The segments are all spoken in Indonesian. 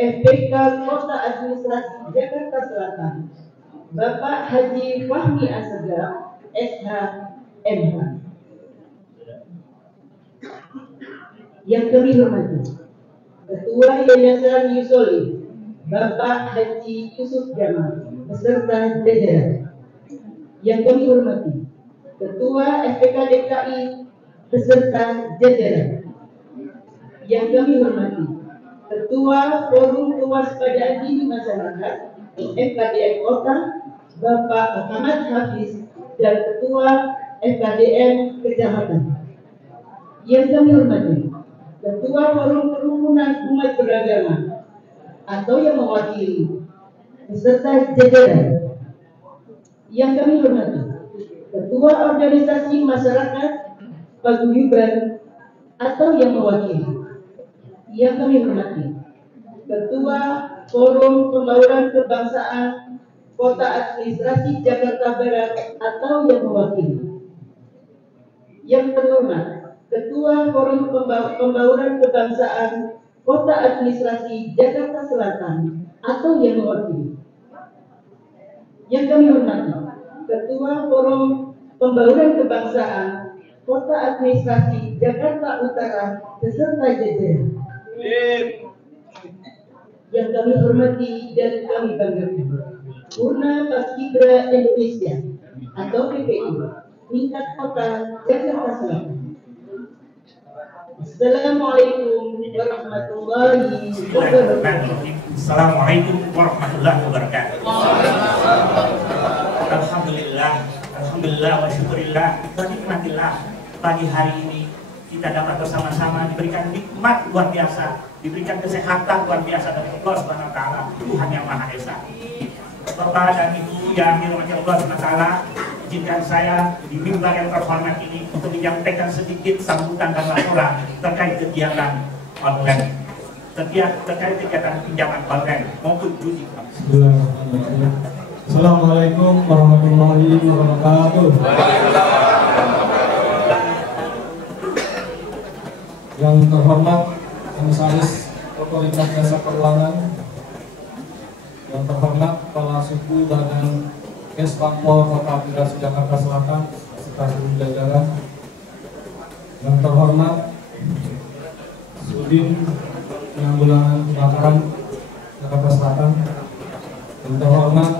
FPK Kota Administrasi Jakarta Selatan, Bapak Haji Fahmi Asegaf, SH, MH. Yang kami hormati Ketua Yayasan Yusoli, Bapak Haji Yusuf Jamal, beserta jajaran. Yang kami hormati Ketua FPK DKI beserta jajaran. Yang kami hormati Ketua Forum Kewaspadaan Dini Masyarakat FKDN Kota, Bapak Muhammad Hafiz, dan Ketua FKDN Kecamatan. Yang kami hormati Ketua Forum Kerumunan Umat Beragama atau yang mewakili beserta jajaran. Yang kami hormati Ketua Organisasi Masyarakat Paguyuban atau yang mewakili. Yang kami hormati Ketua Forum Pembauran Kebangsaan Kota Administrasi Jakarta Barat atau yang mewakili. Yang terhormat Ketua Forum Pembauran Kebangsaan Kota Administrasi Jakarta Selatan atau yang mewakili. Yang kami hormati Ketua Forum Pembauran Kebangsaan Kota Administrasi Jakarta Utara beserta jajaran. Yang kami hormati dan kami banggakan Purna Paskibra Indonesia atau PPI tingkat Kota Jakarta Selatan. Assalamualaikum warahmatullahi wabarakatuh. Assalamualaikum warahmatullahi wabarakatuh. Alhamdulillah wa syukurillah wa nikmatillah. Pagi hari ini kita dapat bersama-sama diberikan nikmat luar biasa, diberikan kesehatan luar biasa dari Allah Subhanahu wa taala, Tuhan yang Maha Esa. Bapak dan Ibu yang dirahmati Allah Subhanahu wa taala, izinkan saya di mimbar yang terhormat ini untuk menyampaikan sedikit sambutan dan laporan terkait kegiatan online, terkait kegiatan pinjaman online maupun judi. Assalamualaikum warahmatullahi wabarakatuh. Yang terhormat Komisaris Otoritas Jasa Keuangan, yang terhormat Kepala Suku Badan Kesbangpol Kota Administrasi Jakarta Selatan serta seluruh jajaran, yang terhormat Sudin Penanggulangan Kebakaran Jakarta Selatan, yang terhormat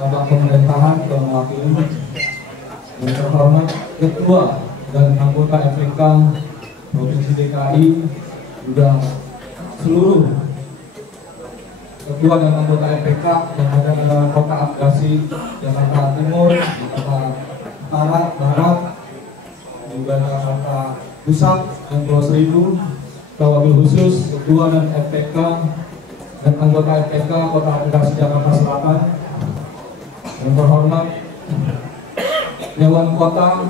Kabak Pemerintahan dan Mewakili, yang terhormat Ketua dan anggota FPK Provinsi DKI, juga seluruh ketua dan anggota FPK yang ada di Kota Administrasi Jakarta Timur, Jakarta Utara, Barat, juga Jakarta Pusat dan Pulau Seribu, wabil khusus ketua dan FPK dan anggota FPK Kota Administrasi Jakarta Selatan, yang terhormat Dewan Kota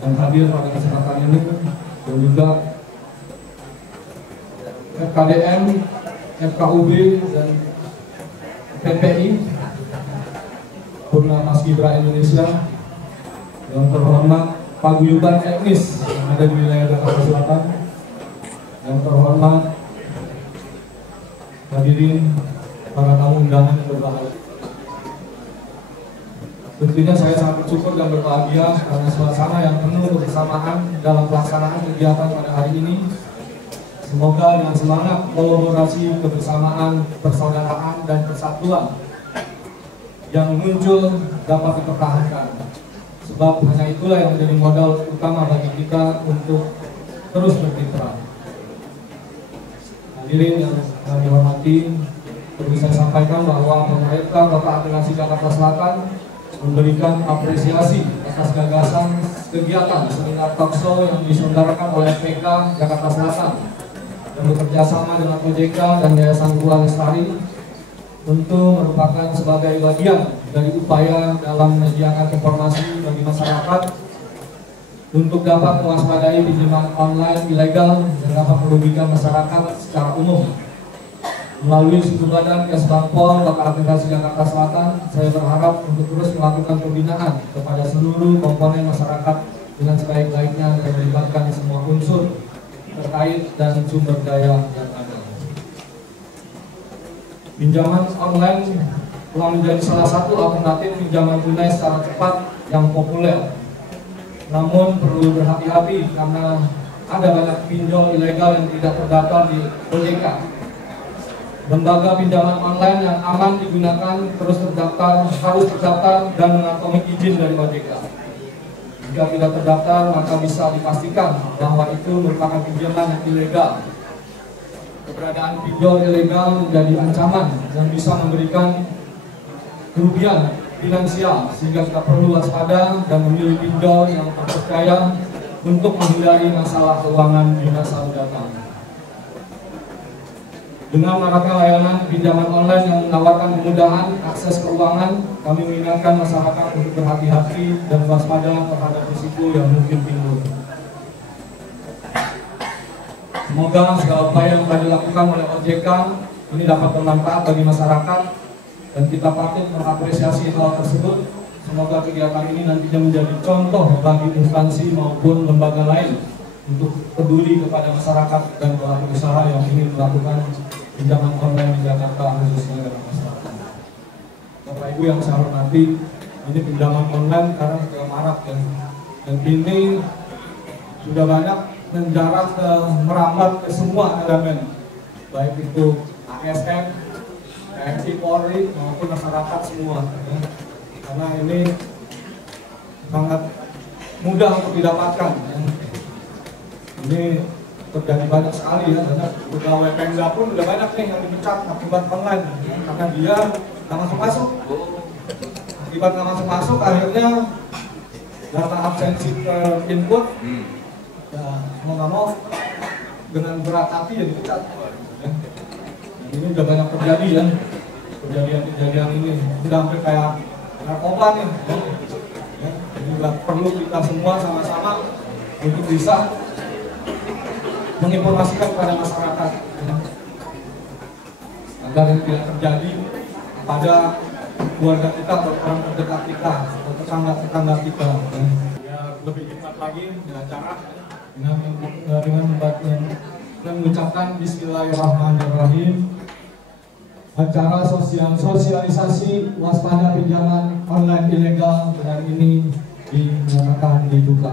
yang hadir pada kesempatan ini, dan juga FKDM, FKUB, dan PPI Purna Paskibra Indonesia, yang terhormat paguyuban etnis yang ada di wilayah Jakarta Selatan, yang terhormat hadirin para tamu undangan yang berbahagia. Tentunya saya sangat bersyukur dan berbahagia karena suasana yang penuh kebersamaan dalam pelaksanaan kegiatan pada hari ini. Semoga dengan semangat kolaborasi, kebersamaan, persaudaraan, dan persatuan yang muncul dapat dipertahankan. Sebab hanya itulah yang menjadi modal utama bagi kita untuk terus berkiprah. Hadirin yang kami hormati, perlu saya sampaikan bahwa pemerintah Kota Administrasi Jakarta Selatan memberikan apresiasi atas gagasan kegiatan seminar talkshow yang diselenggarakan oleh FPK Jakarta Selatan dan bekerja sama dengan OJK dan Yayasan Ruang Lestari untuk merupakan sebagai bagian dari upaya dalam menyediakan informasi bagi masyarakat untuk dapat mewaspadai pinjaman online ilegal yang dapat merugikan masyarakat secara umum. Melalui Suku Badan Kesbangpol Kota Administrasi Jakarta Selatan, saya berharap untuk terus melakukan pembinaan kepada seluruh komponen masyarakat dengan sebaik-baiknya dan melibatkan semua unsur terkait dan sumber daya yang ada. pinjaman online telah menjadi salah satu alternatif pinjaman tunai secara cepat yang populer. Namun perlu berhati-hati karena ada banyak pinjol ilegal yang tidak terdaftar di OJK. Lembaga pinjaman online yang aman digunakan harus terdaftar dan mengantongi izin dari OJK. Jika tidak terdaftar, maka bisa dipastikan bahwa itu merupakan pinjaman yang ilegal. Keberadaan pinjol ilegal menjadi ancaman yang bisa memberikan kerugian finansial, sehingga kita perlu waspada dan memilih pinjol yang terpercaya untuk menghindari masalah keuangan di masa mendatang. Dengan maraknya layanan pinjaman online yang menawarkan kemudahan akses keuangan, kami mengingatkan masyarakat untuk berhati-hati dan waspada terhadap risiko yang mungkin timbul. Semoga segala upaya yang telah dilakukan oleh OJK ini dapat bermanfaat bagi masyarakat dan kita patut mengapresiasi hal tersebut. Semoga kegiatan ini nantinya menjadi contoh bagi instansi maupun lembaga lain untuk peduli kepada masyarakat dan pelaku usaha yang ingin melakukan pinjaman online di Jakarta, khususnya dalam masyarakat. Bapak Ibu yang saya hormati, ini pinjaman online sekarang sudah marak dan ini sudah banyak menjarah merambat ke semua elemen, baik itu ASN, TNI, Polri maupun masyarakat semua. Karena ini sangat mudah untuk didapatkan. Ini terjadi banyak sekali ya, banyak pegawai Pemda pun udah banyak nih yang dipecat akibat online karena dia nggak masuk. Akibat nggak masuk, akhirnya data absensi input, ya mau nggak mau dengan berat hati ya dipecat. Ini udah banyak terjadi ya, kejadian ini udah hampir kayak narkoba nih. Ya, ini perlu kita semua sama-sama untuk bisa menginformasikan kepada masyarakat agar ini tidak terjadi pada keluarga kita atau orang terdekat kita atau tetangga kita. Ya, lebih cepat lagi dengan cara dengan mengucapkan Bismillahirrahmanirrahim. Acara sosialisasi waspada pinjaman online ilegal dengan ini dinyatakan dibuka.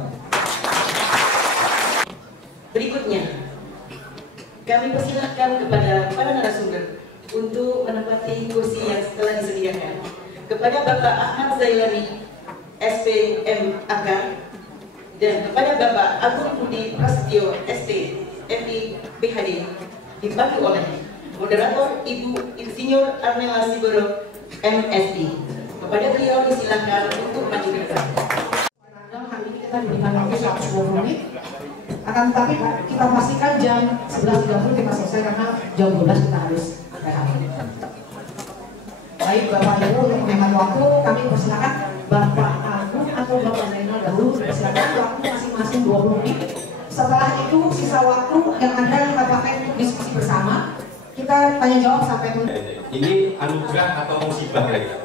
Berikutnya, kami persilakan kepada para narasumber untuk menempati kursi yang telah disediakan. Kepada Bapak Ahmad Zailani, SPMAK, dan kepada Bapak Agung Budi Prasetyo, ST, FI, PhD, dipandu oleh Moderator Ibu Insinyur Arnella Siborong, MSI. Kepada beliau disilakan untuk maju ke depan. Hari ini kita diberikan waktu 120 menit. Akan tetapi kita pastikan jam 11.30 kita selesai karena jam 12 kita harus rehat. Baik Bapak Ibu, untuk menghemat waktu kami persilakan Bapak Agung atau Bapak Zainal dahulu. Persilakan waktu masing-masing 20 menit. Setelah itu sisa waktu yang ada kita pakai untuk diskusi bersama. Kita tanya jawab sampai ini anugerah atau musibah kira-kira?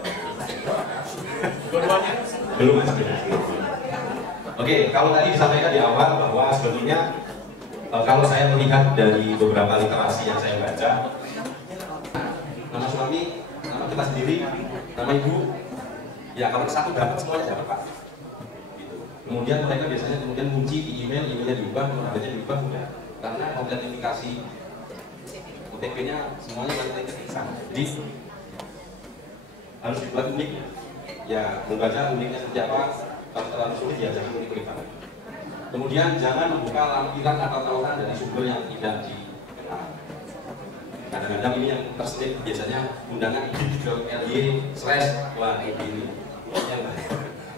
Dua-duanya? Belum sebenarnya. Oke, kalau tadi disampaikan di awal bahwa sebetulnya kalau saya melihat dari beberapa literasi yang saya baca, nama suami, nama kita sendiri, nama ibu, ya kalau satu dapat semuanya dapat Pak. Gitu. Kemudian mereka biasanya kunci di emailnya diubah, nomornya diubah, karena autentifikasi OTP-nya semuanya nanti sana. Jadi harus dibuat unik. Ya, membaca uniknya seperti apa. Kalau terlalu sulit ya jangan unik-unikan. Kemudian jangan membuka lampiran atau tautan dari sumber yang tidak dikenal. Kadang-kadang ini yang terselip biasanya undangan id.ly/wah ini.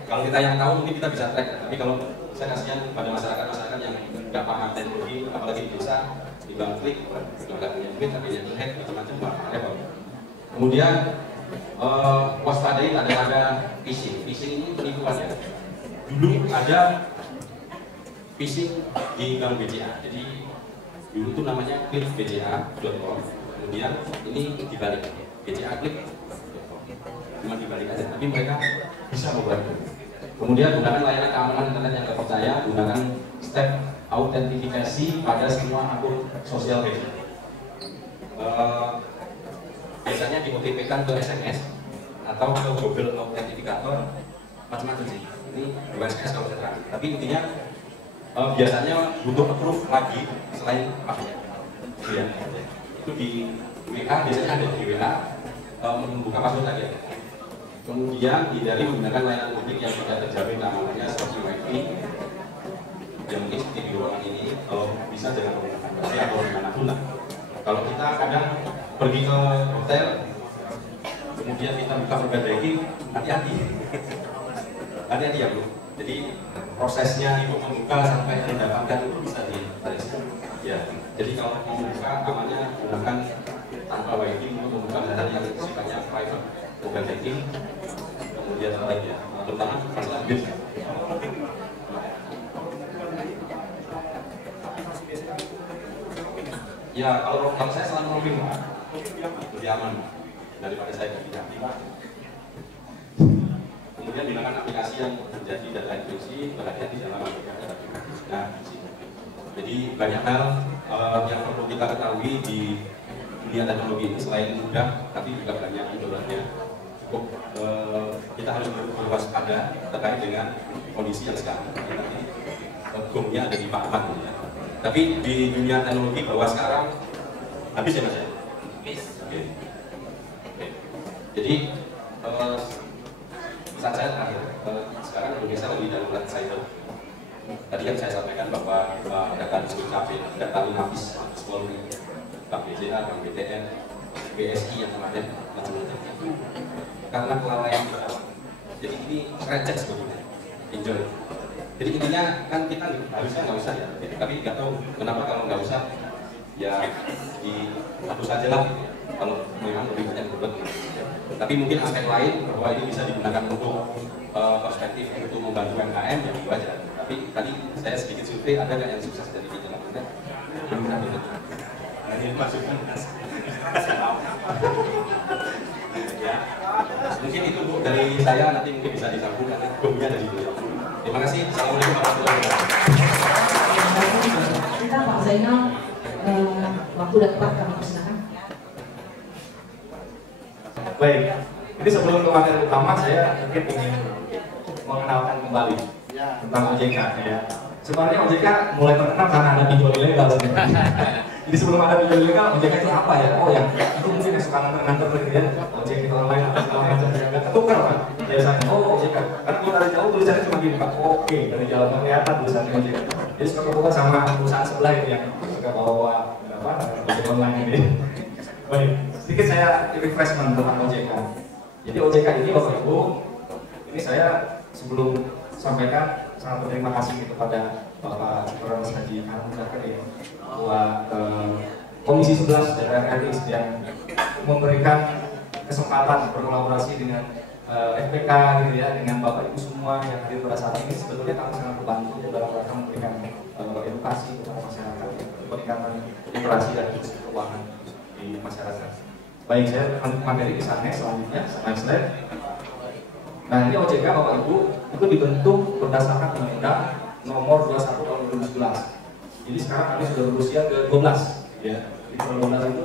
Kalau kita yang tahu mungkin kita bisa track. Tapi kalau saya kasihan pada masyarakat yang nggak paham teknologi, apalagi di desa, di bank klik, nggak punya duit tapi yang hack macam-macam repot. Kemudian waspadai ada phishing. Phishing ini penipuan ya. Dulu ada phishing di bank BCA. Jadi dulu itu namanya klikbca.com. Kemudian ini dibalik BCA klik. Cuma dibalik aja. Tapi mereka bisa membantu. Kemudian gunakan layanan keamanan internet yang terpercaya. Gunakan step autentifikasi pada semua akun sosial media. biasanya di OTP-kan ke SMS atau ke Google Authenticator, macam-macam sih. Ini bukan SMS kalau saya terang. Tapi intinya biasanya butuh approve lagi selain password. Ya. Itu di WA biasanya ada di WA membuka password lagi. Kemudian hindari menggunakan layanan publik yang tidak terjamin keamanannya seperti WiFi. Ya mungkin seperti di ruangan ini, kalau bisa jangan menggunakan wifi atau dimanapun lah. Kalau kita kadang pergi ke hotel, kemudian kita buka mobile banking, hati-hati. Hati-hati ya Bu. Jadi prosesnya itu membuka sampai mendapatkan itu bisa ditarik. Ya. Jadi kalau mau membuka amannya gunakan tanpa wifi untuk membuka data yang sifatnya private, mobile banking. Kemudian tarik ya, terutama pas lanjut. Ya, kalau saya selalu roaming, lebih aman daripada saya tidak. Kemudian gunakan aplikasi yang menjadi data enkripsi, berhati-hati dalam menggunakan data pribadi. Nah, jadi banyak hal yang perlu kita ketahui di dunia teknologi ini selain mudah, tapi juga banyak mudaratnya. Cukup kita harus berwaspada terkait dengan kondisi yang sekarang. Nanti gongnya ada di Pak Ahmad. Ya. Tapi di dunia teknologi bahwa sekarang habis ya Mas ya? Habis. Oke. Jadi pesan saya terakhir, sekarang Indonesia lagi darurat cyber. Tadi kan saya sampaikan bahwa data disebut data linapis, Polri, Bank BCA, Bank BTN, BSI yang kemarin macam-macam itu karena kelalaian kita. Jadi ini receh sebetulnya, enjoy. Jadi intinya kan kita harusnya nggak usah ya, tapi nggak tahu kenapa kalau nggak usah ya dihapus saja lah gitu ya. Kalau memang lebih banyak berbet. Tapi mungkin aspek lain bahwa ini bisa digunakan untuk perspektif untuk membantu UMKM ya wajar. Tapi tadi saya sedikit survei ada nggak yang sukses dari digital marketing? Belum ada. Nah ini masukkan. Ya, mungkin itu Bu dari saya, nanti mungkin bisa disambung karena gongnya dari beliau. Terima kasih. Assalamualaikum warahmatullahi wabarakatuh. Kita Pak Zainal, waktu dan tempat kami persilakan. Baik, ini sebelum ke materi utama saya mungkin ingin mengenalkan kembali tentang OJK ya. Sebenarnya OJK mulai terkenal karena ada pinjol ilegal. Jadi sebelum ada pinjol ilegal, OJK itu apa ya? Oh yang itu mungkin yang suka nganter gitu ya. OJK itu online atau segala macam ya. Tukar Pak biasanya. Oh OJK. Karena kalau dari jauh tulisannya cuma gini Pak. Oke, dari jauh kelihatan tulisannya OJK. Jadi suka berbuka sama perusahaan sebelah itu yang suka bawa ojek online ini. Baik, sedikit saya refreshment tentang OJK. Jadi OJK ini Bapak Ibu, ini saya sebelum sampaikan sangat berterima kasih kepada Bapak Prof. Haji Hanum Zakari Ketua Komisi 11 DPR RI yang memberikan kesempatan berkolaborasi dengan FPK gitu ya, dengan Bapak Ibu semua yang hadir pada saat ini. Sebetulnya kami sangat terbantu dalam rangka memberikan edukasi kepada masyarakat, peningkatan literasi dan keuangan di masyarakat. Baik, saya lanjut materi di sana selanjutnya, slide. Nah ini OJK Bapak Ibu itu dibentuk berdasarkan Undang-Undang Nomor 21 Tahun 2011. Jadi sekarang kami sudah berusia ke 12 ya. Di 12 itu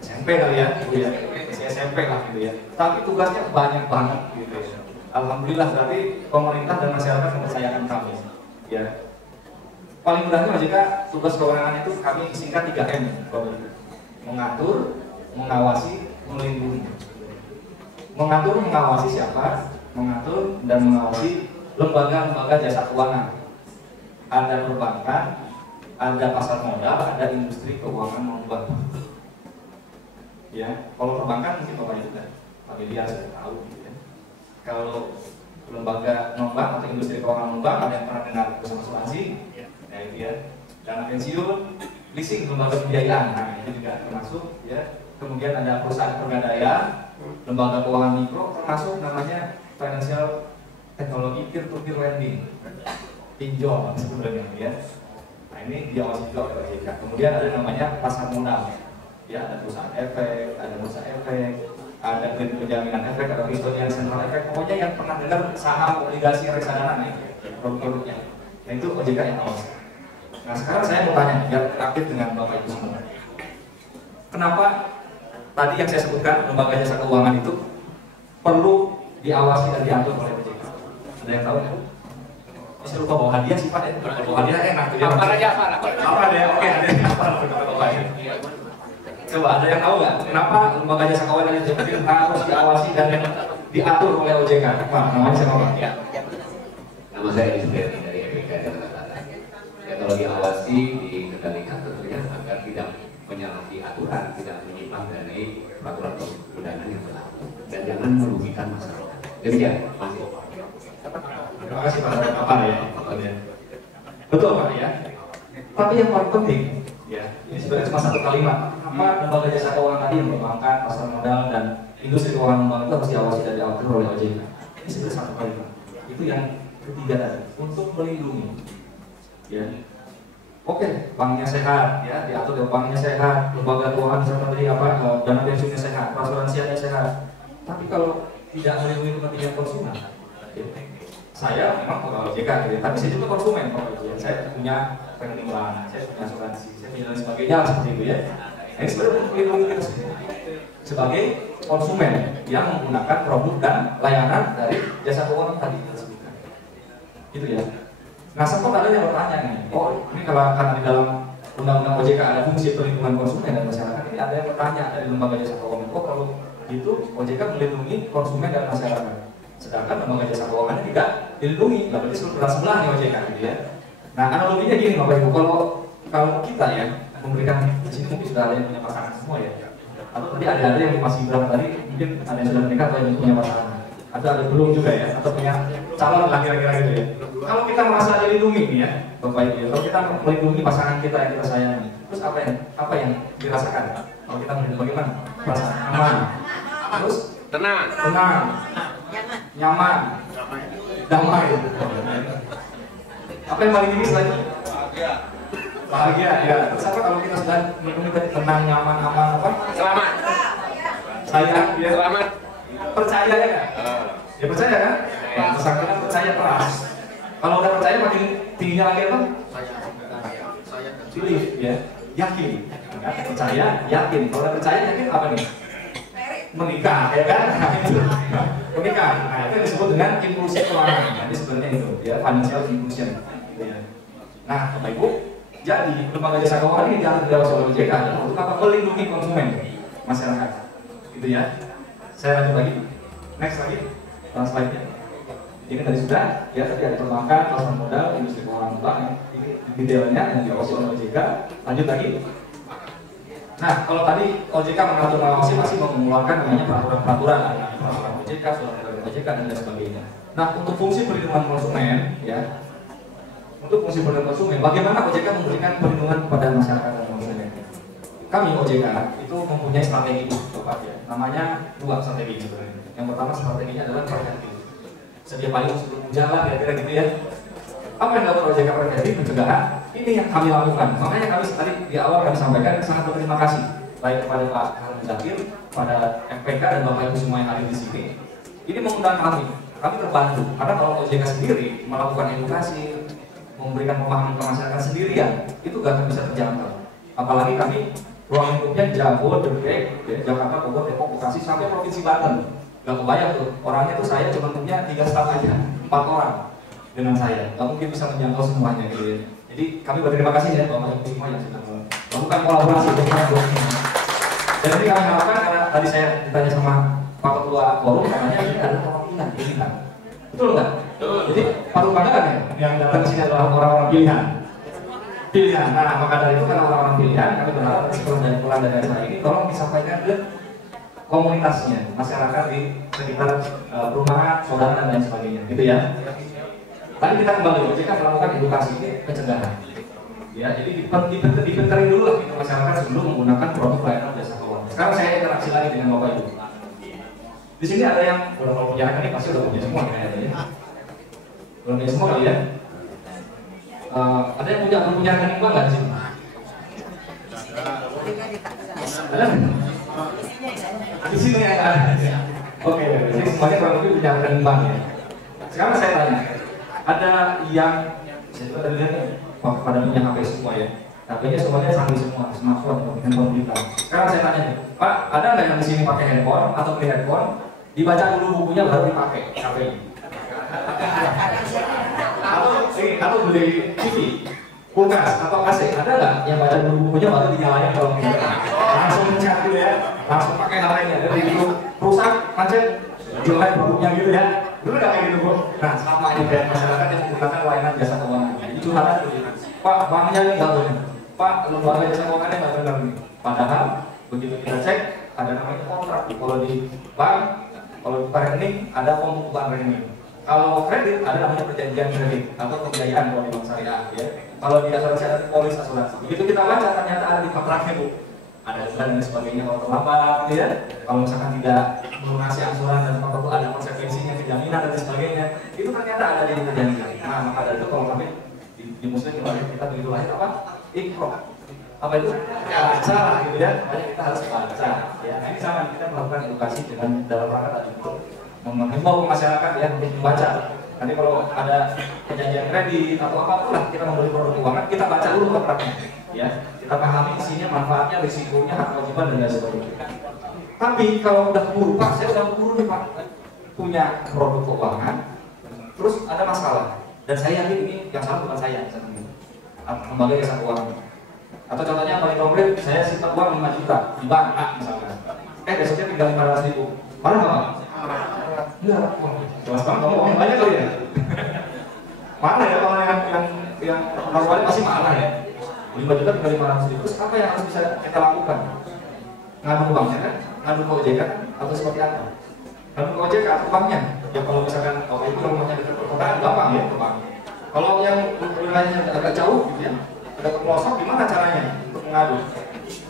SMP kali ya, gitu ya. Masih SMP lah gitu ya. Tapi tugasnya banyak banget gitu ya. Alhamdulillah berarti pemerintah dan masyarakat mempercayakan kami ya. Paling mudahnya OJK tugas kewenangan itu kami singkat 3M Bapak Ibu. Mengatur, mengawasi, melindungi. Mengatur, mengawasi siapa? Mengatur dan mengawasi lembaga-lembaga jasa keuangan. Ada perbankan, ada pasar modal, ada industri keuangan non-bank. Ya, kalau perbankan mungkin Bapak Ibu sudah familiar, sudah tahu gitu ya. Kalau lembaga non-bank atau industri keuangan non-bank, ada yang pernah dengar perusahaan asuransi, ya itu ya. Dana pensiun, leasing, lembaga pembiayaan, nah itu juga termasuk ya. Kemudian ada perusahaan pegadaian, lembaga keuangan mikro, termasuk namanya financial teknologi peer-to-peer lending, pinjol sebenarnya ya. Nah ini diawasi juga oleh OJK. Kemudian ada namanya pasar modal, ya ada perusahaan efek, ada bursa efek, ada kredit penjaminan efek, ada custodian central efek. Pokoknya yang pernah dengar saham, obligasi, reksadana nih produk-produknya. Nah itu OJK yang awasi. Nah sekarang saya mau tanya, biar aktif dengan Bapak Ibu semua. Kenapa tadi yang saya sebutkan lembaga jasa keuangan itu perlu diawasi dan diatur oleh OJK. Ada yang tahu? Saya lupa bawa hadiah sih Pak. Bawa hadiah enak tuh ya. Apa deh? Oke, ada yang apa? Coba ada yang tahu nggak? Kenapa lembaga jasa keuangan itu harus diawasi dan diatur oleh OJK? Pak, namanya siapa Pak? Ya. Nama saya Isbert dari EPK Jakarta. Ya kalau diawasi, dikendalikan tentunya agar tidak menyalahi aturan, tidak menyimpang dari peraturan perundangan yang berlaku dan jangan merugikan masyarakat. Demikian, masih. Terima kasih Pak. Apa ya? Betul Pak ya. Tapi yang paling penting, ya ini sebenarnya cuma satu kalimat. Apa lembaga jasa keuangan tadi yang mengembangkan pasar modal dan industri keuangan membangun itu harus diawasi dan diatur oleh OJK. Ini sebenarnya satu kalimat. Itu yang ketiga tadi, untuk melindungi. Ya. Oke, banknya sehat, ya diatur ya banknya sehat, lembaga keuangan seperti apa, dana pensiunnya sehat, asuransinya sehat. Tapi kalau tidak melindungi kepentingan konsumen, ya, saya memang pegawai OJK, gitu, tapi saya juga konsumen, ya. Saya punya rekening bank, saya punya asuransi, saya punya dan sebagainya seperti itu ya. Ini sebenarnya untuk melindungi kita sendiri sebagai konsumen yang menggunakan produk dan layanan dari jasa keuangan tadi kita sebutkan. Gitu ya. Nah, sempat ada yang bertanya nih, oh ini kalau karena di dalam undang-undang OJK ada fungsi perlindungan konsumen dan masyarakat, ini ada yang bertanya dari lembaga jasa keuangan, oh kalau gitu OJK melindungi konsumen dan masyarakat, sedangkan lembaga jasa keuangannya tidak dilindungi, berarti sebelah nih OJK gitu ya. Nah, analoginya gini Bapak Ibu, kalau kita ya memberikan di sini mungkin sudah ada yang punya pasangan semua ya, atau tadi ada yang masih berapa tadi, mungkin ada yang sudah menikah atau yang punya pasangan, ada belum juga ya, atau punya calon lah kira-kira gitu ya. Kalau kita merasa dilindungi nih ya, Bapak Ibu, kalau kita melindungi pasangan kita yang kita sayangi, terus apa yang dirasakan? Kalau kita melindungi bagaimana? Perasaan aman, terus tenang, nyaman, damai. Apa yang paling tinggi selain itu? Bahagia ya. Terus apa kalau kita sudah melindungi tadi tenang, nyaman, aman, apa? Selamat. Sayang, ya. Selamat. Percaya ya? Ya percaya kan? Pasangan kita percaya keras. Kalau udah percaya makin tingginya lagi apa? Belief ya, yakin. Percaya, yakin. Kalau udah percaya, yakin apa nih? Menikah, ya kan? Nah, itu menikah. Nah, itu disebut dengan inklusi keuangan. Jadi sebenarnya itu, ya financial inclusion. Gitu ya. Nah, Bapak Ibu, jadi lembaga jasa keuangan ini diawasi oleh OJK untuk apa? Melindungi konsumen masyarakat. Gitu ya. Saya lanjut lagi. Next lagi. Slide-nya. Ini tadi sudah, ya tadi ada perbankan, pasar modal, industri keuangan bank, ini detailnya yang diawasi oleh OJK. Lanjut lagi. Nah, kalau tadi OJK mengatur mengawasi masih mengeluarkan namanya peraturan OJK, surat OJK dan lain sebagainya. Nah, untuk fungsi perlindungan konsumen, ya, untuk fungsi perlindungan konsumen, bagaimana OJK memberikan perlindungan kepada masyarakat dan konsumen? Kami OJK itu mempunyai strategi, Bapak ya, namanya 2 strategi sebenarnya. Yang pertama strateginya adalah preventif. Sedia payung sebelum hujan lah, kira-kira gitu ya. Apa yang dilakukan OJK preventif pencegahan? Ini yang kami lakukan. Makanya kami tadi di awal kami sampaikan sangat berterima kasih baik kepada Pak Harun Zakir, pada FPK dan Bapak Ibu semua yang hadir di sini. Ini mengundang kami terbantu karena kalau OJK sendiri melakukan edukasi, memberikan pemahaman ke masyarakat sendirian, itu gak akan bisa terjangkau. Apalagi kami ruang lingkupnya Jabodetabek, Jakarta, Bogor, Depok, Bekasi sampai Provinsi Banten. Gak kebayang tuh, orangnya tuh saya cuma punya 3 staf aja, 4 orang dengan saya. Gak mungkin bisa menjangkau semuanya gitu ya. Jadi kami berterima kasih ya Bapak Ibu semua yang sudah melakukan kolaborasi dengan kami. Dan ini kami harapkan karena tadi saya ditanya sama Pak Ketua Forum, katanya ini adalah orang pilihan. Betul nggak? Jadi patut banggakan ya, yang datang ke sini adalah orang-orang pilihan. Nah, maka dari itu karena orang-orang pilihan, kami berharap sebelum pulang dari acara ini, tolong disampaikan ke komunitasnya, masyarakat di sekitar perumahan, saudara dan lain sebagainya, gitu ya. Tadi kita kembali, OJK melakukan edukasi pencegahan. Ya, jadi dipinterin dulu lah gitu masyarakat sebelum menggunakan produk layanan jasa keuangan. Sekarang saya interaksi lagi dengan Bapak Ibu. Di sini ada yang udah punya rekening, pasti udah punya semua kayaknya ya. Belum punya semua kali ya. Ada yang belum punya rekening bank nggak di sini? Ada? Di sini ya. Oke, jadi semuanya kurang lebih punya rekening bank ya. Sekarang saya tanya. Ada yang saya juga tadi lihat nih, pada punya HP semua ya. HP-nya semuanya canggih semua, smartphone, handphone kita. Sekarang saya tanya nih, Pak, ada nggak yang di sini pakai handphone atau beli handphone? Dibaca dulu bukunya baru dipakai HP-nya. Atau beli TV, kulkas atau AC, ada nggak yang baca dulu bukunya baru dinyalain kalau gitu? Langsung mencet gitu ya, langsung pakai HP-nya. Dari itu rusak, macet, jelek bukunya gitu ya. Dulu nggak kayak gitu Bu. Nah, sama ini kayak masyarakat yang menggunakan layanan jasa keuangan. Jadi curhatan dulu. Pak, banknya ini nggak benar. Pak, lembaga jasa keuangannya nggak benar nih. Padahal begitu kita cek, ada namanya kontrak. Kalau di bank, kalau di rekening ada pembukuan rekening. Kalau kredit ada namanya perjanjian kredit atau pembiayaan kalau di bank syariah. Ya. Kalau di asuransi ada polis asuransi. Begitu kita baca ternyata ada di kontraknya Bu. Ada dan sebagainya kalau terlambat, gitu ya. Kalau misalkan tidak melunasi angsuran dan apa ada konsekuensinya, kejaminan dan sebagainya, itu ternyata ada di perjanjian. Nah, maka dari itu kalau kami di muslim kita begitu lahir apa? Ikro. Apa itu? Baca, gitu ya. Makanya kita harus baca. Ya, nah, ini sama kita melakukan edukasi dengan dalam rangka tadi untuk menghimbau masyarakat ya untuk membaca. Nanti kalau ada perjanjian kredit atau apapun lah kita membeli produk keuangan, kita baca dulu kontraknya. Ya, kita pahami isinya, manfaatnya, risikonya, hak kewajiban dan lain sebagainya. Tapi kalau udah keburu, Pak, saya udah keburu nih Pak, punya produk keuangan, terus ada masalah, dan saya yakin ini yang salah bukan saya, lembaga jasa keuangan. Atau contohnya paling konkret, saya simpan uang 5 juta di bank A misalnya, besoknya tinggal 500.000, marah nggak Pak? Enggak, jelas banget, ngomong banyak kali ya. Marah ya kalau yang normalnya pasti marah ya. 5 juta tinggal 500.000, terus apa yang harus bisa kita lakukan? Ngadu ke banknya kan? Ngadu ke OJK atau seperti apa? Ngadu ke OJK atau banknya? Ya kalau misalkan kalau itu rumahnya dekat perkotaan, gampang ya ke bank. Kalau yang wilayahnya agak jauh gitu ya, agak pelosok, gimana caranya untuk mengadu?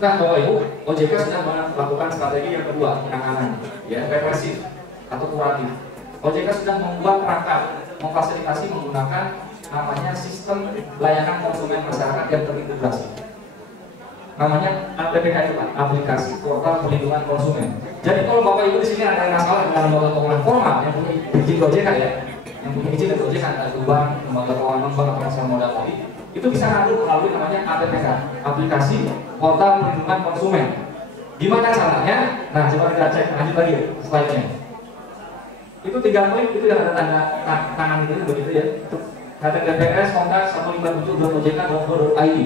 Nah, Bapak Ibu, OJK sudah melakukan strategi yang kedua, penanganan, ya represif atau kuratif. OJK sudah membuat perangkat, memfasilitasi menggunakan namanya sistem layanan konsumen masyarakat yang terintegrasi. Namanya APPK itu Pak, aplikasi portal perlindungan konsumen. Jadi kalau Bapak Ibu di sini ada masalah dengan lembaga keuangan formal yang punya izin OJK ya, yang punya izin dari OJK ada bank, lembaga keuangan bank atau pasar modal tadi, itu bisa ngadu melalui namanya APPK, aplikasi portal perlindungan konsumen. Gimana caranya? Nah, coba kita cek lanjut lagi slide-nya. Itu 3 klik itu yang ada tanda tangan itu begitu ya. HTTPS kontak 157.ojk.go.id.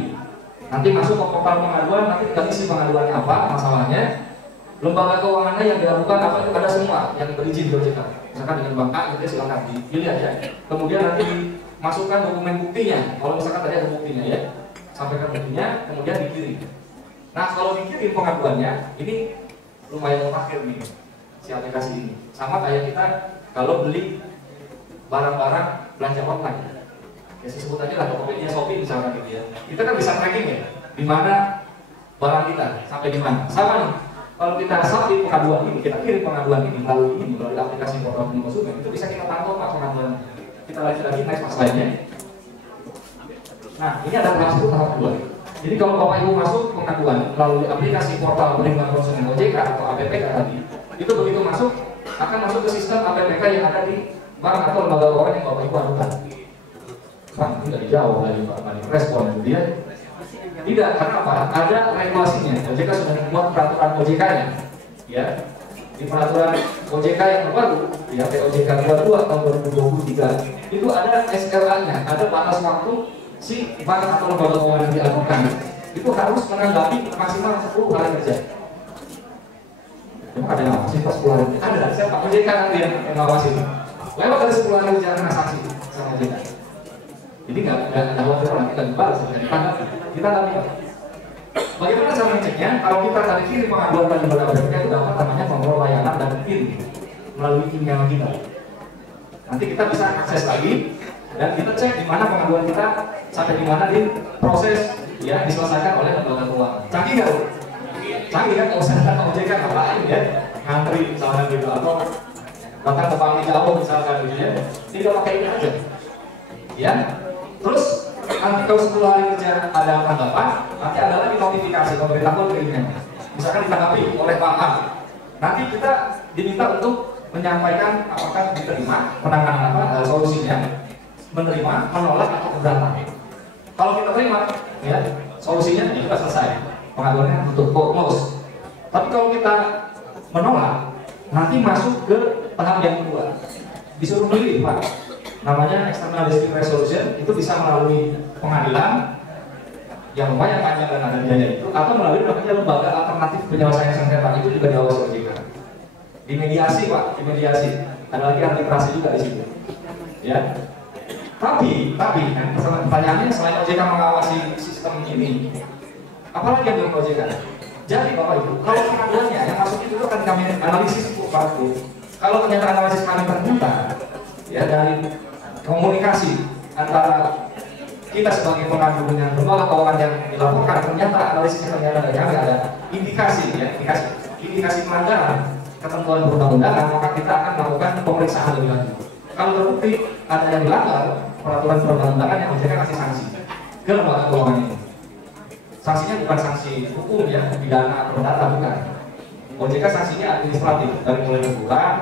Nanti masuk ke portal pengaduan, nanti kita isi pengaduannya apa, masalahnya, lembaga keuangannya yang dilakukan apa itu ada semua yang berizin di OJK. Misalkan dengan bank A, gitu silakan dipilih aja. Kemudian nanti dimasukkan dokumen buktinya. Kalau misalkan tadi ada buktinya ya, sampaikan buktinya, kemudian dikirim. Nah kalau dikirim pengaduannya, ini lumayan mutakhir nih si aplikasi ini. Sama kayak kita kalau beli barang-barang belanja online. Ya saya sebut aja lah Tokopedia, Shopee misalkan gitu ya. Kita kan bisa tracking ya, di mana barang kita sampai di mana. Sama nih, kalau kita submit pengaduan ini, kita kirim pengaduan ini melalui aplikasi portal konsumen, itu bisa kita pantau Pak pengaduan. Kita lanjut lagi next slide-nya. Nah, ini ada tahap 2. Jadi kalau Bapak Ibu masuk pengaduan melalui aplikasi portal perlindungan konsumen OJK atau APPK tadi, itu begitu masuk akan masuk ke sistem APPK yang ada di bank atau lembaga keuangan yang Bapak Ibu adukan. Pak, tidak dijawab lagi Pak, respon dia tidak, karena apa? Ada regulasinya. OJK sudah membuat peraturan OJK-nya, ya. Di peraturan OJK yang terbaru, ya POJK 22 tahun 2023, itu ada SLA-nya, ada batas waktu si bank atau lembaga keuangan yang diadukan itu harus menanggapi maksimal 10 hari kerja. Cuma ada yang ngawasi pas 10 hari kerja. Ada, siapa? OJK nanti yang ngawasi. Lewat dari 10 hari kerja transaksi sama OJK. Jadi nggak ada khawatir orang kita dibalas, kita nggak bisa. Bagaimana cara ngeceknya? Kalau kita tadi kirim pengaduan dari lembaga APPK itu dapat namanya kontrol layanan dan kirim melalui email kita. Nanti kita bisa akses lagi dan kita cek di mana pengaduan kita sampai di mana di proses ya diselesaikan oleh lembaga keuangan. Canggih nggak? Canggih kan? Kalau saya datang OJK ngapain ya? Ngantri misalnya gitu atau bahkan ke bank jauh misalkan gitu ya. Tidak pakai ini aja. Ya. Terus nanti kalau 10 hari kerja ada tanggapan, nanti ada lagi notifikasi pemerintah pun kirimnya. Misalkan ditanggapi oleh bank A, nanti kita diminta untuk menyampaikan apakah diterima penanganan apa solusinya, menerima, menolak atau keberatan. Kalau kita terima, ya solusinya ya sudah selesai, pengaduannya untuk close. Tapi kalau kita menolak, nanti masuk ke tahap yang kedua, disuruh milih Pak, namanya external dispute resolution. Itu bisa melalui pengadilan yang lumayan panjang dan ada biaya itu, atau melalui namanya lembaga alternatif penyelesaian sengketa, itu juga diawasi OJK. Di mediasi Pak, di mediasi ada lagi arbitrasi juga di situ ya. Tapi kan pertanyaannya, selain OJK mengawasi sistem ini, apalagi yang dilakukan OJK? Jadi Bapak Ibu, kalau pengaduannya yang masuk itu kan kami analisis Pak Bu. Kalau ternyata analisis kami ternyata ya dari komunikasi antara kita sebagai pengadu dengan lembaga keuangan yang dilaporkan, ternyata analisisnya ternyata dari kami ada indikasi pelanggaran ketentuan perundang-undangan, maka kita akan melakukan pemeriksaan lebih lanjut. Kalau terbukti ada yang dilanggar peraturan perundang-undangan, yang OJK kasih sanksi ke lembaga keuangan ini. Sanksinya bukan sanksi hukum ya, pidana atau perdata, bukan. OJK sanksinya administratif, dari mulai teguran,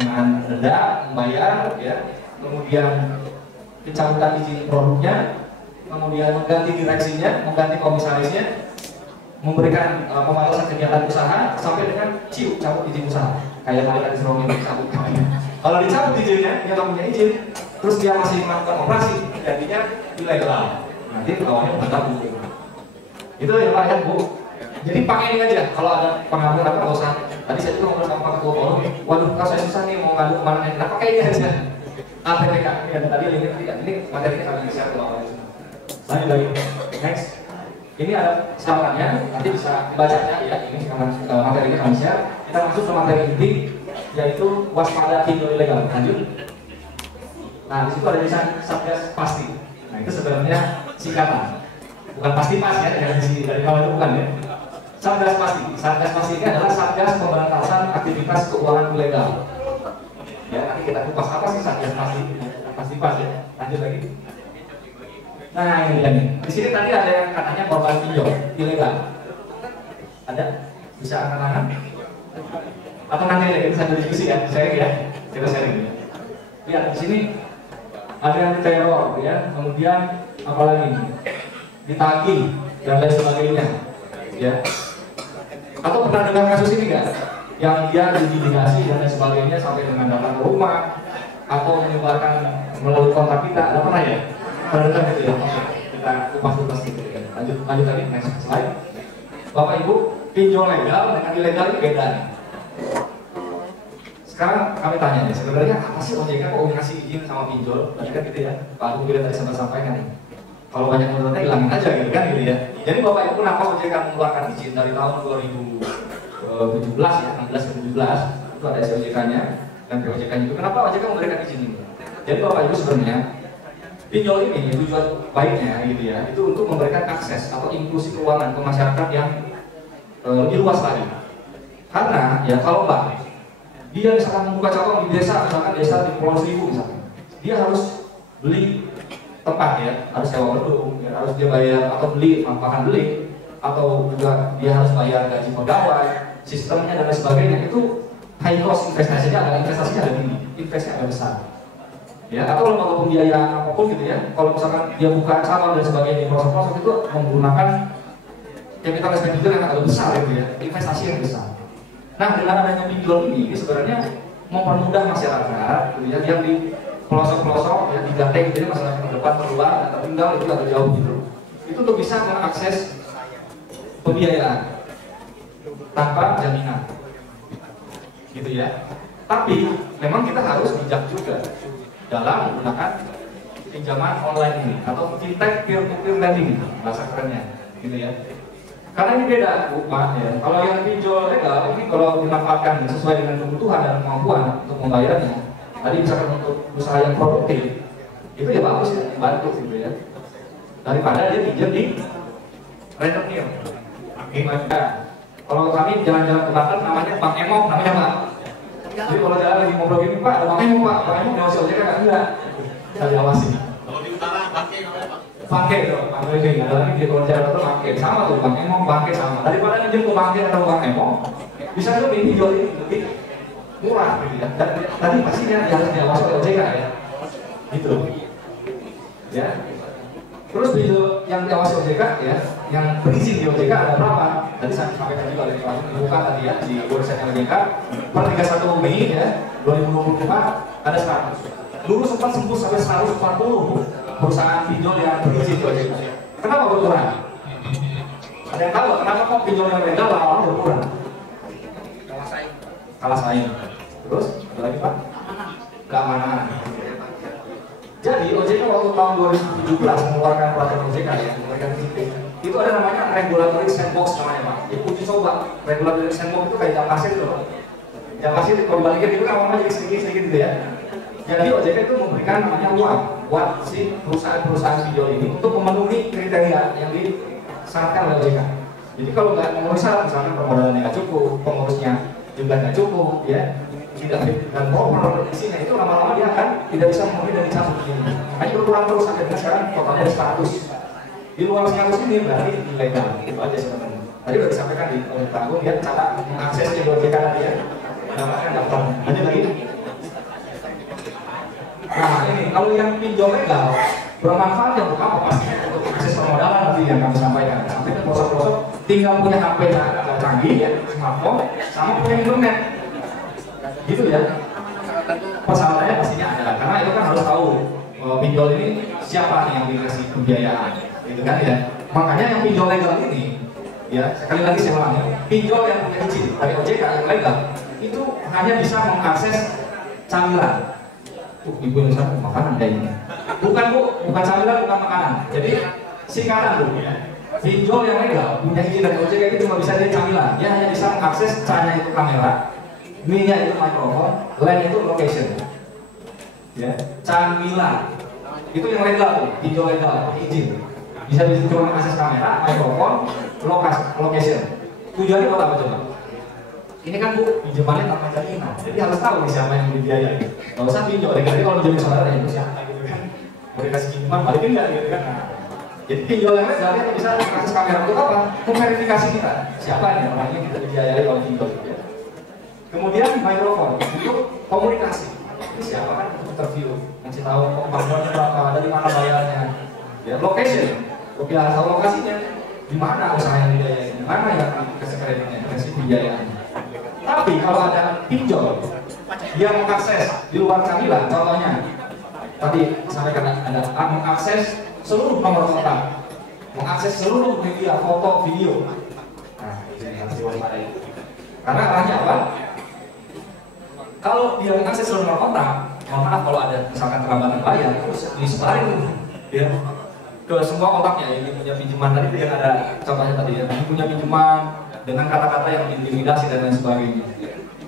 dengan denda, membayar, ya, kemudian pencabutan izin produknya, kemudian mengganti direksinya, mengganti komisarisnya, memberikan pembatasan kegiatan usaha, sampai dengan cabut izin usaha. Kayak kalian tadi suruh cabut. Kalau dicabut izinnya, dia nggak punya izin, terus dia masih melakukan operasi, jadinya ilegal. Nanti awalnya bergabung. Itu yang lain Bu. Jadi pakai ini aja. Kalau ada pengaduan apa nggak usah. Tadi saya juga ngomong sama Pak Ketua Forum. Waduh, kalau saya susah nih mau ngadu kemana? Nah, pakai ini aja. APPK. Ini tadi linknya tidak. Ini materinya kami share ke bawah. Lanjut lagi. Next. Ini ada syaratnya. Nanti bisa dibacanya ya. Ini materinya kami share. Kita masuk ke materi inti, yaitu waspada pinjol ilegal. Lanjut. Nah, di situ ada tulisan Satgas Pasti. Nah, itu sebenarnya singkatan. Bukan pasti pas ya, dari awal itu bukan ya. Satgas Pasti. Satgas Pasti ini adalah Satgas Pemberantasan Aktivitas Keuangan Ilegal. Ya, nanti kita kupas apa sih Satgas Pasti. Pasti pas ya. Lanjut lagi. Nah, ini dia nih. Di sini tadi ada yang katanya korban pinjol ilegal. Ada? Bisa angkat tangan? Atau nanti ya, kita sambil diskusi ya, sharing ya. Kita sharing ya. Lihat di sini ada yang teror ya, kemudian apalagi ditagih dan lain sebagainya ya. Atau pernah dengar kasus ini nggak? Yang dia diintimidasi dan lain sebagainya sampai dengan datang ke rumah atau menyebarkan melalui kontak kita, ada pernah ya? Pernah dengar gitu ya? Kita kupas gitu ya. Lanjut lagi, next slide. Bapak Ibu, pinjol legal dengan ilegal itu beda nih. Sekarang kami tanya nih, sebenarnya apa sih OJK kok ngasih izin sama pinjol? Tadi kan gitu ya, Pak Agung tadi sempat sampaikan nih. Kalau banyak menurutnya hilangin aja gitu kan gitu ya. Jadi Bapak Ibu, kenapa OJK mengeluarkan izin dari tahun 2017 ya, 16 ke 17 itu ada SOJK-nya dan POJK-nya itu. Kenapa OJK memberikan izin ini? Jadi Bapak Ibu sebenarnya pinjol ini tujuan baiknya gitu ya, itu untuk memberikan akses atau inklusi keuangan ke masyarakat yang lebih luas lagi. Karena ya kalau bank dia misalkan membuka cabang di desa, misalkan desa di Pulau Seribu misalkan, dia harus beli tempat ya, harus sewa gedung, ya, harus dia bayar atau beli, bahkan beli, atau juga dia harus bayar gaji pegawai, sistemnya dan lain sebagainya. Itu high cost investasinya ada tinggi, investasinya agak besar. Ya, atau lembaga pembiayaan apapun gitu ya, kalau misalkan dia buka cabang dan sebagainya di pelosok-pelosok itu menggunakan capital expenditure yang agak besar gitu ya, investasi yang besar. Nah, dengan adanya pinjol ini sebenarnya mempermudah masyarakat gitu ya, yang di pelosok-pelosok ya, di Jateng jadi masyarakat ke depan keluar dan tertinggal itu agak jauh gitu. Itu untuk bisa mengakses pembiayaan tanpa jaminan gitu ya. Tapi memang kita harus bijak juga dalam menggunakan pinjaman online ini atau fintech peer-to-peer lending bahasa kerennya gitu ya. Karena ini beda Bu, Pak ya. Kalau yang pinjol legal ini kalau dimanfaatkan sesuai dengan kebutuhan dan kemampuan untuk membayarnya, tadi misalkan untuk usaha yang produktif, itu ya bagus ya, bantu gitu ya. Daripada dia pinjam di rentenir. Kalau kami jalan-jalan ke Banten namanya Bang Emong namanya Pak. Jadi kalau jalan lagi ngobrol gini Pak, ada Bang Emong Pak, Bang Emong ngawasi OJK kan enggak? Kita diawasi. Kalau di utara pakai namanya Pak. Pakai dong, Pak Lili. Ada lagi di kalau jalan itu pakai sama tuh Bang Emong, pakai sama. Daripada pinjam ke Bang atau Bang Emong, bisa lebih pinjol ini lebih murah gitu ya. Dan tadi pastinya harus diawasi oleh OJK ya. Gitu. Ya. Terus pinjol yang diawasi OJK ya, yang berizin di OJK ada berapa? Tadi saya sampaikan juga dari Pak dibuka tadi ya di website OJK per 31 Mei ya 2024 ada 100. Dulu sempat sembuh sampai 140 perusahaan pinjol yang berizin di OJK. Kenapa berkurang? Ada yang tahu kenapa kok pinjol yang legal lama-lama berkurang? Kalah saing. Terus ada lagi Pak? Keamanan. Jadi OJK waktu tahun 2017 mengeluarkan peraturan OJK ya, mengeluarkan itu ada namanya regulatory sandbox namanya Pak. Jadi uji coba regulatory sandbox itu kayak jam pasir itu Pak. Jam pasir kalau balikin itu kan jadi sedikit gitu ya. Jadi OJK itu memberikan namanya ruang buat si perusahaan-perusahaan pinjol ini untuk memenuhi kriteria yang disyaratkan oleh OJK. Jadi kalau nggak memenuhi syarat, misalnya permodalannya nggak cukup, pengurusnya juga nggak cukup, ya, tidak dan proper isinya itu lama-lama dia akan tidak bisa memenuhi dan dicabut ini. Hanya berkurang terus sampai sekarang totalnya 100. Di luar 100 ini berarti ilegal. Itu aja sebenarnya. Tadi sudah disampaikan di oleh Pak Agung ya cara mengakses ke OJK tadi ya. Mendapatkan daftar. Lanjut lagi. Nah ini kalau yang pinjol legal bermanfaat yang untuk apa pastinya untuk akses permodalan tadi yang kami sampaikan. Sampai ke pelosok-pelosok tinggal punya HP yang agak canggih ya, smartphone sama punya internet. Gitu ya. Persyaratannya pastinya ada karena itu kan harus tahu pinjol ini siapa nih yang dikasih pembiayaan, gitu kan ya. Makanya yang pinjol legal ini, ya sekali lagi saya ulangi, pinjol yang punya izin dari OJK yang legal itu hanya bisa mengakses camilan. Ibu yang sana makanan kayaknya. Bukan Bu, bukan camilan, bukan makanan. Jadi singkatan Bu. Pinjol yang legal punya izin dari OJK itu cuma bisa dari camilan. Dia hanya bisa mengakses C-nya itu kamera, M-nya itu mikrofon, L-nya itu location. Ya, camilan itu yang legal, pinjol legal, izin. Bisa cuma mengakses kamera, mikrofon, location. Tujuannya buat apa coba? Ini kan Bu, pinjamannya tanpa jaminan, jadi harus tahu nih siapa yang dibiayai. Kalau usah pinjol, jadi kalau pinjamin saudara ya itu siapa gitu kan? Mau dikasih pinjaman, balikin nggak gitu kan? Nah, jadi pinjol yang legal dia bisa mengakses kamera untuk apa? Memverifikasi kita siapa nih orang yang kita dibiayai oleh pinjol. Ya. Kemudian mikrofon untuk komunikasi. Ini siapa kan untuk interview, ngasih tahu kemampuannya berapa, dari mana bayarnya. Ya, location, kita tahu lokasinya, di mana usaha yang dibiayai, di mana yang dikasih kreditnya, dikasih pembiayaan. Tapi kalau ada pinjol yang mengakses di luar camilan, contohnya tadi sampaikan ada mengakses seluruh nomor kontak, mengakses seluruh media, foto, video. Nah, ini harus diwaspadai. Karena arahnya apa? Kalau dia mengakses seluruh nomor kontak, mohon maaf kalau ada misalkan terlambatan bayar, terus disebarin ya ke semua kontaknya. Ini punya pinjaman tadi yang ada contohnya tadi ya, ini punya pinjaman dengan kata-kata yang intimidasi dan lain sebagainya.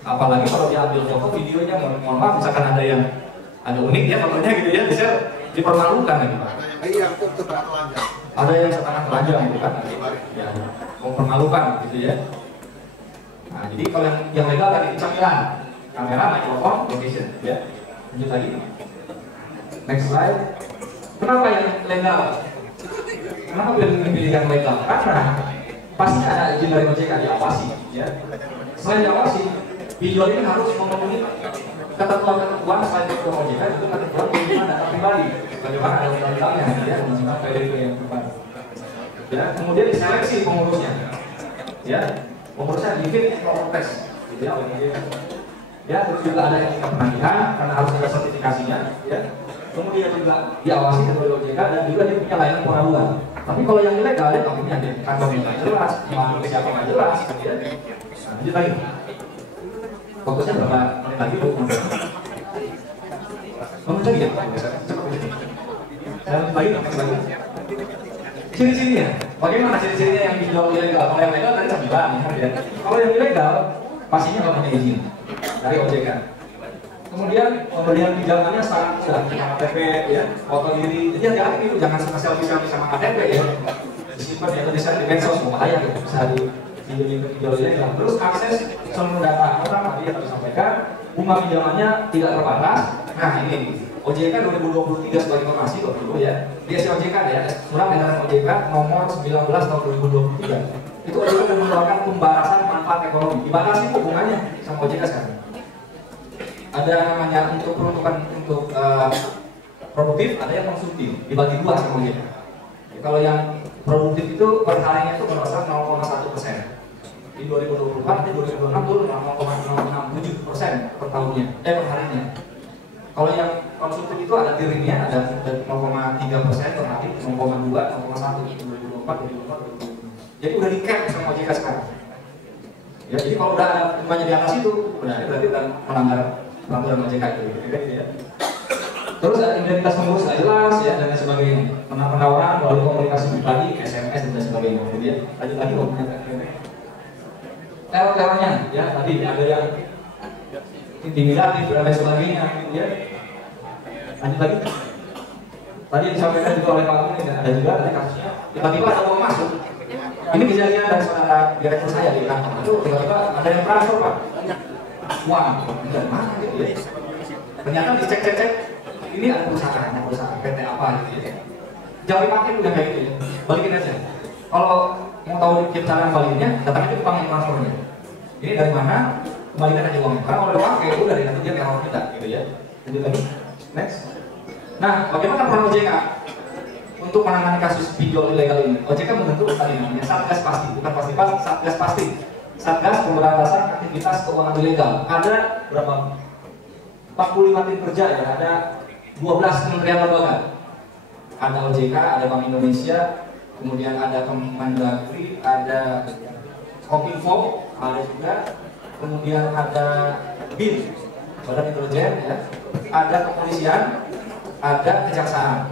Apalagi kalau dia ambil foto videonya, mohon maaf misalkan ada yang ada unik ya fotonya gitu ya, bisa dipermalukan lagi Pak. Ada yang setengah telanjang gitu kan, ya, mempermalukan gitu ya. Nah jadi kalau yang legal tadi camilan, kamera, mikrofon, location ya. Lanjut lagi. Next slide. Kenapa yang legal? Kenapa pilih yang legal? Karena pasti ada izin dari OJK diawasi ya. Selain diawasi, pinjol ini harus memenuhi ketentuan selain itu OJK itu ketentuan penyimpanan data pribadi. Bagaimana ada undang-undangnya ya, menyimpan PDP yang tepat. Ya, kemudian diseleksi pengurusnya. Ya, pengurusnya di-fit tes gitu ya oleh OJK. Ya, terus juga ada etika penagihan karena harus ada sertifikasinya ya. Kemudian juga diawasi oleh OJK dan juga dia punya layanan pengaduan. Tapi kalau yang ilegal dia nggak punya, kantor yang nggak jelas, manusia siapa nggak jelas. Ya. Nah, lanjut lagi. Fokusnya berapa menit lagi Bu? Lanjut lagi ya? Saya lanjut lagi. Ciri-cirinya, bagaimana ciri-cirinya yang pinjol ilegal? Kalau yang legal tadi saya bilang ya. Kalau yang ilegal pastinya nggak punya izin dari OJK. Kemudian pemberian pinjamannya sangat mudah, KTP ya, foto diri. Jadi hati-hati itu jangan selfie sama KTP ya. Disimpan ya, bisa di medsos, bahaya gitu, bisa di pinjol ilegal. Terus akses seluruh data orang tadi yang disampaikan, bunga pinjamannya tidak terbatas. Nah ini OJK 2023 sebagai informasi dulu ya. Dia si OJK ya, surat edaran OJK nomor 19 tahun 2023. Itu OJK mengeluarkan pembatasan manfaat ekonomi. Dibatasi hubungannya sama OJK sekarang. Ada namanya untuk peruntukan untuk produktif, ada yang konsumtif, dibagi dua sama OJK. Kalau yang produktif itu per harinya itu berasal 0,1%. Di 2024, di 2026 turun 0,067% per tahunnya, per harinya. Kalau yang konsumtif itu ada dirinya ada 0,3% per hari, 0,2, 0,1 di 2024, 2025. Jadi udah di cap sama OJK sekarang. Ya, jadi kalau udah ada temannya di atas itu, berarti udah melanggar peraturan OJK itu. Ya. Terus ada identitas pengurus nggak jelas ya dan lain sebagainya. Penawaran melalui komunikasi pribadi, SMS dan sebagainya. Jadi ya, lanjut lagi loh. Teror-terornya ya tadi ada yang intimidatif dan lain sebagainya. Ya. Lanjut lagi. Tadi disampaikan juga oleh Pak Gun, ada juga ada kasusnya. Tiba-tiba ada uang masuk. Ini kejadian dari saudara direktur saya di kantor. Itu tiba-tiba ada yang transfer Pak. Uang dari mana gitu ya? Ternyata dicek-cek. Ini ada perusahaan PT apa gitu ya. Jangan dipakai udah kayak gitu ya. Balikin aja. Kalau mau tahu cara baliknya, datangnya ke bank transfernya. Ini dari mana? Kembalikan aja uangnya. Karena kalau udah pakai, udah nanti dia teror kita gitu ya. Lanjut lagi. Next. Nah, bagaimana peran OJK untuk menangani kasus pinjol ilegal ini? OJK membentuk tadi namanya Satgas Pasti, bukan pasti Satgas Pasti. Satgas Pemberantasan Aktivitas Keuangan Ilegal. Ada berapa? 45 tim kerja ya. Ada 12 kementerian lembaga. Ada OJK, ada Bank Indonesia, kemudian ada Kemendagri, ada Kominfo, ada juga, kemudian ada BIN, Badan Intelijen, ya, ada kepolisian, ada kejaksaan.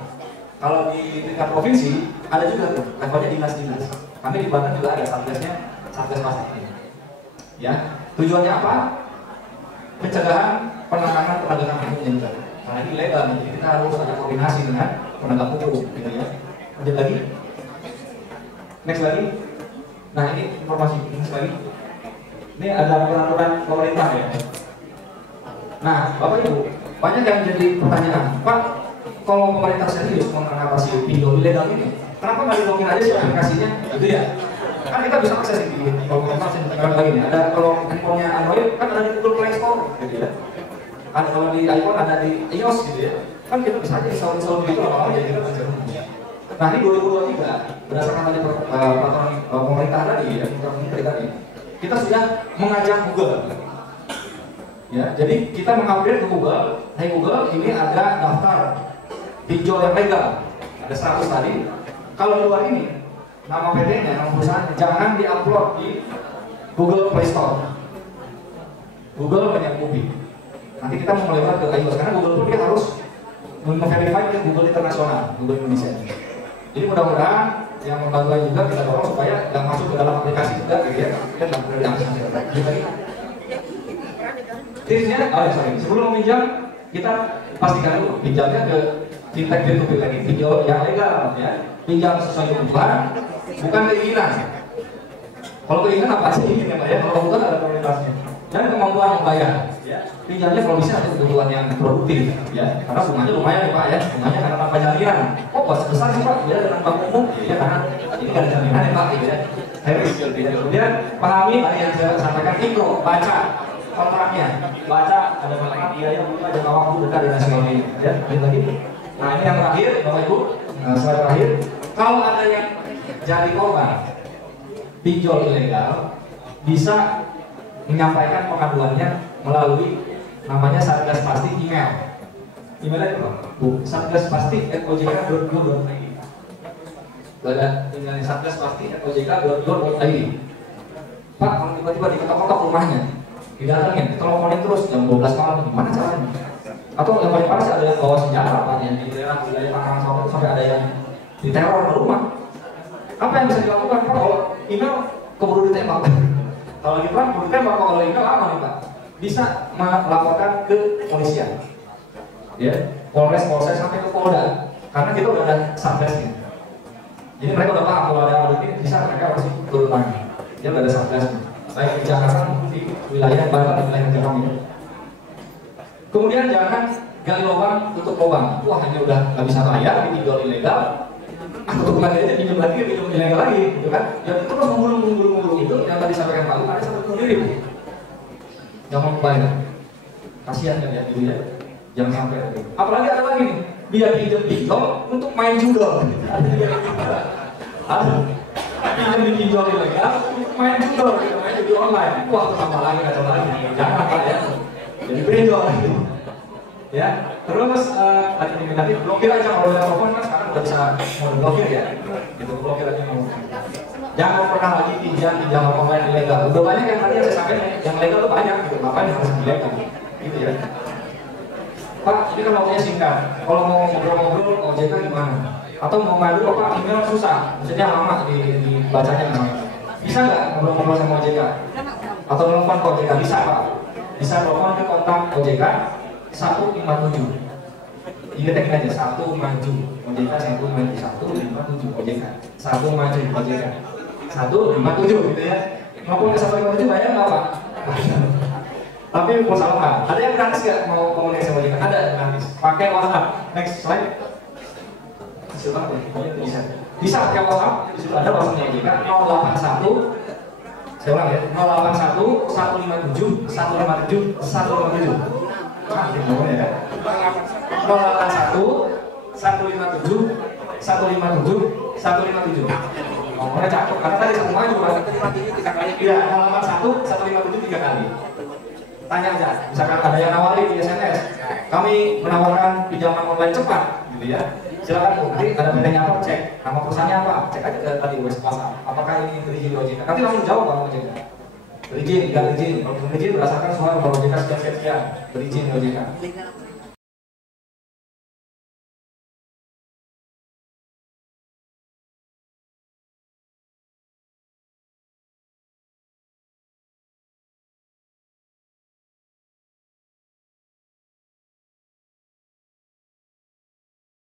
Kalau di tingkat provinsi ada juga tuh, levelnya dinas-dinas. Kami di Banten juga ada satgasnya, Satgas Pasti. Ya, tujuannya apa? Pencegahan, penanganan, penegakan hukum juga. Karena ini ilegal, jadi kita harus ada koordinasi dengan penegak hukum, gitu ya. Lanjut lagi. Next lagi. Nah ini informasi next lagi. Ini ada peraturan pemerintah ya. Nah Bapak Ibu, banyak yang jadi pertanyaan, Pak, kalau pemerintah serius mengatasi pinjol ilegal ini, kenapa nggak dilogin aja sih aplikasinya? Gitu ya. Kan kita bisa akses di kalau pemerintah lagi nih. Ada kalau handphonenya Android kan ada di Google Play Store, gitu ya. Ada kalau di iPhone ada di iOS gitu ya. Kan kita bisa aja install gitu apa jadi kita bisa. Nah ini 2023 berdasarkan tadi peraturan pemerintah tadi ya, menteri tadi, kita sudah mengajak Google. Ya, jadi kita mengupgrade ke Google. Hey Google, ini ada daftar pinjol yang legal. Ada 100 tadi. Kalau di luar ini, nama PT-nya, nama perusahaan jangan diupload di Google Play Store. Google banyak publik. Nanti kita mau melewat ke iOS karena Google pun dia harus memverify ke Google internasional, Google Indonesia. Jadi mudah-mudahan yang membantu juga kita dorong supaya nggak masuk ke dalam aplikasi juga, gitu ya. Kita nggak perlu diambil. Tipsnya, sebelum meminjam kita pastikan dulu pinjamnya ke fintech peer-to-peer lagi, pinjol yang legal, ya. Pinjam sesuai kebutuhan, bukan keinginan. Kalau keinginan apa sih ini ya Pak ya? Kalau kebutuhan ada prioritasnya. Dan kemampuan membayar, ya. Pinjamnya kalau bisa ada kebutuhan yang produktif, ya. Karena bunganya lumayan ya Pak ya, bunganya karena tanpa jaminan. Oh, kok sebesar sih Pak? Ya dengan bank umum, ya karena ini nggak ada jaminan ya Pak, ya. Kemudian pahami tadi yang saya sampaikan, ikro, baca kontraknya, baca ada kontrak biaya, ada waktu dekat dan sebagainya, ya. Lagi. Nah ini yang terakhir, Bapak Ibu, slide terakhir. Kalau ada yang jadi korban pinjol ilegal, bisa menyampaikan pengaduannya melalui namanya Satgas Pasti email. Emailnya itu Pak? satgaspasti@ojk.go.id. Ada emailnya satgaspasti@ojk.go.id. Pak, kalau tiba-tiba diketok-ketok rumahnya, didatangin, diteleponin terus jam 12 malam, gimana caranya? Atau yang paling parah ada yang bawa senjata Pak, yang di daerah wilayah Tangerang sampai ada yang diteror ke rumah. Apa yang bisa dilakukan Pak? Kalau email keburu ditembak. Kalau lagi perang keburu ditembak, kalau email apa nih Pak? Bisa melaporkan ke kepolisian, ya, Polres, Polsek sampai ke Polda, karena kita udah ada satgasnya. Jadi mereka udah paham kalau ada yang ini bisa mereka harus turun tangan. Dia udah ada satgasnya. Baik di Jakarta maupun di wilayah Banten dan wilayah Jakarta. Kemudian jangan gali lubang tutup lubang. Wah ini udah nggak bisa bayar, ini pinjol ilegal. Tutup lagi aja, pinjam lagi, pinjam ilegal lagi, gitu kan? Yang terus menggulung itu yang tadi sampaikan Pak Lu ada satu sendiri. Jangan bayar. Kasihan kan ya, gitu ya. Jangan sampai ada. Apalagi ada lagi nih, dia pinjam pinjol untuk main judo. Aduh, pinjam di pinjol ilegal, main judul, main judi online. Wah, tambah lagi kacau lagi. Jangan Pak ya. Jadi pinjol. Ya, terus tadi blokir aja kalau udah telepon kan sekarang udah bisa mau blokir ya. Gitu blokir aja mau. Jangan pernah lagi pinjam online ilegal. Udah banyak yang tadi saya sampaikan yang legal tuh banyak gitu. Ngapain harus ilegal? Gitu ya. Pak, ini kan waktunya singkat. Kalau mau ngobrol-ngobrol OJK gimana? Atau mau ngadu Pak, email susah, maksudnya lama dibacanya namanya. Bisa nggak ngobrol-ngobrol sama OJK? Atau telepon ke OJK? Bisa Pak. Bisa telepon ke kontak OJK 157. Ingat aja 1 maju OJK 157 OJK 1 maju OJK 157 gitu ya. Maupun ke 157 bayar nggak Pak? Tapi mau salah ada yang gratis nggak mau komunikasi sama OJK? Ada gratis. Pakai WhatsApp. Next slide. Bisa pakai WhatsApp. Sudah ada WhatsApp OJK 081. Saya ulang ya. 081 157 157 157. Ah, ya. 081 157 157 157. Ngomongnya cakep karena tadi satu maju kan. Iya, 081 157 3 kali. Tanya aja, misalkan ada yang nawarin di SMS, kami menawarkan pinjaman online cepat, gitu ya. Silakan Bu, nanti ada bedanya apa, cek nama perusahaannya apa, cek aja ke tadi WhatsApp. Apakah ini berizin OJK? Nanti langsung jawab kalau OJK. Berizin, tidak berizin. Kalau berizin berdasarkan soal OJK sekian, berizin OJK.